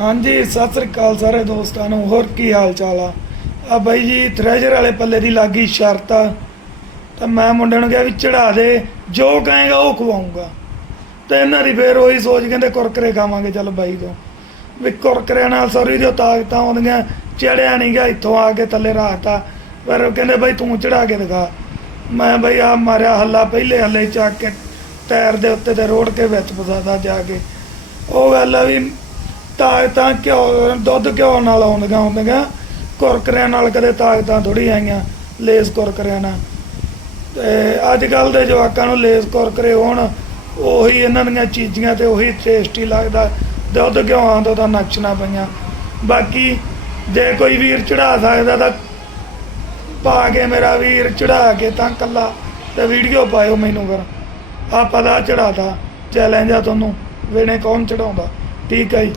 ਹਾਂਜੀ, ਸਤਿ ਸ੍ਰੀ ਅਕਾਲ ਸਾਰੇ ਦੋਸਤਾਂ ਨੂੰ, ਹੋਰ ਕੀ ਹਾਲ ਚਾਲ ਆ? ਆ ਬਾਈ ਜੀ ਥ੍ਰੈਜਰ ਵਾਲੇ ਪੱਲੇ ਦੀ ਲੱਗੀ ਸ਼ਰਤ। ਆ ਤਾਂ ਮੈਂ ਮੁੰਡੇ ਨੂੰ ਕਿਹਾ ਵੀ ਚੜਾ ਦੇ, ਜੋ ਕਹੇਗਾ ਉਹ ਖਵਾਉਂਗਾ ਤੇ ਇਹਨਾਂ ਦੀ ਫੇਰ ਉਹੀ ਸੋਚ, ਕਹਿੰਦੇ ਕੁਰਕਰੇ ਖਾਵਾਂਗੇ, ਚੱਲ ਬਾਈ ਤੋਂ। ਵੀ ਕੁਰਕਰੇ ਨਾਲ ਸੌਰੀ ਦੀ ਤਾਕਤਾਂ ਆਉਂਦੀਆਂ ਚੜਿਆ ਨਹੀਂ ਗਿਆ, ਇੱਥੋਂ ਆ ਕੇ ਥੱਲੇ ਰਾਖਤਾ। ਪਰ ਉਹ ਕਹਿੰਦੇ ਬਾਈ, ਤੂੰ ਚੜਾ ਕੇ ਦਿਖਾ। ਮੈਂ ਬਾਈ ਆ ਮਾਰਿਆ ਹੱਲਾ ਪਹਿਲੇ ਹੱਲੇ ਚੱਕ ਕੇ, ਟਾਇਰ ਦੇ ਉੱਤੇ ਤੇ ਰੋੜ ਕੇ ਵਿੱਚ ਫਸਾਦਾ ਜਾ ਕੇ। ਉਹ ਗੱਲ ਆ ਵੀ ਤਾਕਤਾਂ ਘਿਓ, ਦੁੱਧ ਘਿਓ ਨਾਲ ਆਉਂਦੀਆਂ ਹੁੰਦੀਆਂ। ਕੁਰਕਰਿਆਂ ਨਾਲ ਕਦੇ ਤਾਕਤਾਂ ਥੋੜੀ ਆਈਆਂ ਲੇਸ ਕੁਰਕਰਿਆਂ ਨਾਲ। ਤੇ ਅੱਜ ਕੱਲ ਦੇ ਜਵਾਕਾਂ ਨੂੰ ਲੇਸ ਕੁਰਕਰੇ ਹੋਣ, ਉਹੀ ਇਹਨਾਂ ਦੀਆਂ ਚੀਜ਼ੀਆਂ ਤੇ ਉਹੀ ਟੇਸਟੀ ਲੱਗਦਾ। ਦੁੱਧ ਘਿਓ ਆਉਂਦਾ ਤਾਂ ਨਕਸ਼ਨਾ ਪਈਆਂ। ਬਾਕੀ ਜੇ ਕੋਈ ਵੀਰ ਚੜਾ ਸਕਦਾ ਤਾਂ ਪਾ ਕੇ ਮੇਰਾ ਵੀਰ ਚੜਾ ਕੇ ਤਾਂ ਕੱਲਾ ਤੇ ਵੀਡੀਓ ਪਾਇਓ ਮੈਨੂੰ ਫਿਰ। ਆਪਾਂ ਦਾ ਚੜਾਤਾ ਚੈਲੰਜ ਆ ਤੁਹਾਨੂੰ। ਵੇਣੇ ਕੌਣ ਚੜਾਉਂਦਾ ਠੀਕ ਹੈ ਜੀ।